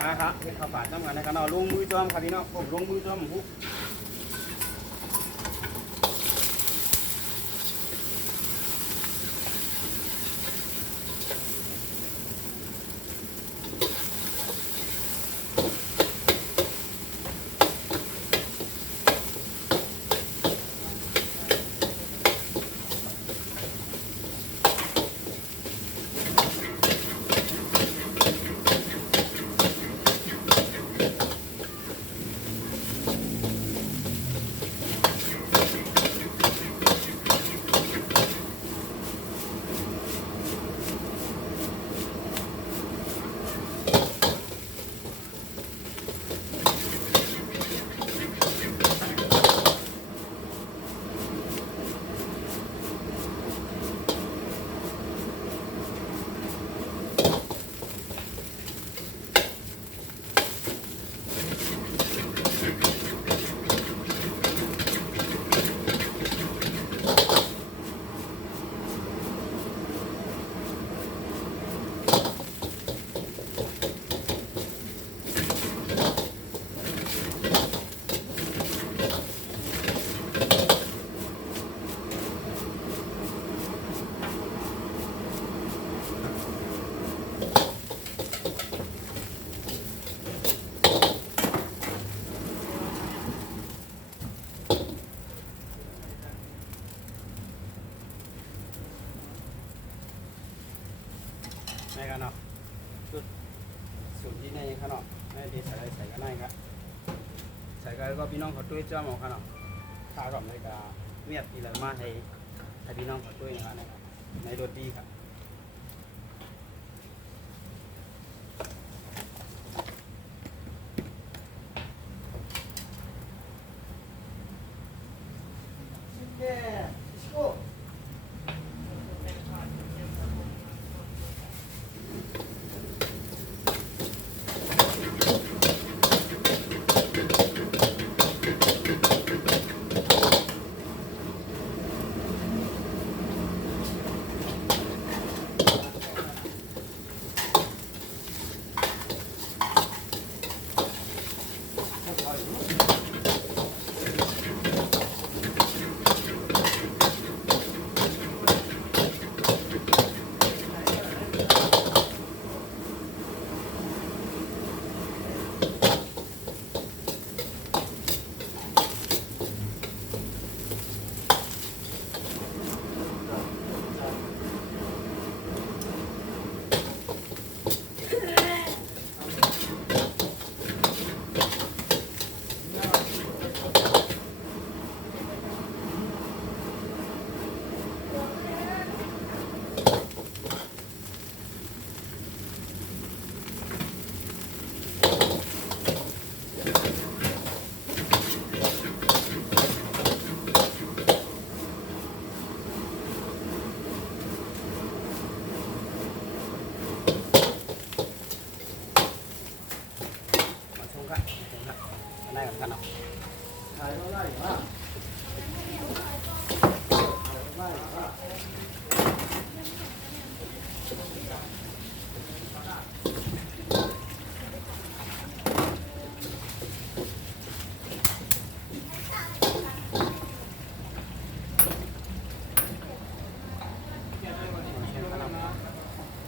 มาครับเฮ็ดข้าวปาดน้ำกันนะครับเนาะลงมือจอมครับพี่น้องผมลงมือจอมหุบ ในกันเนาะจุดสูตรที่ในขนาดไม่ดีใส่ใส่กันได้ครับใส่กันก็พี่น้องเขาด้วยจ้อมอาขนาดข้าวกับในกาเมียดอีหลังมาให้ให้พี่น้องเขาด้วยนะครับในรถดีครับ 到那里了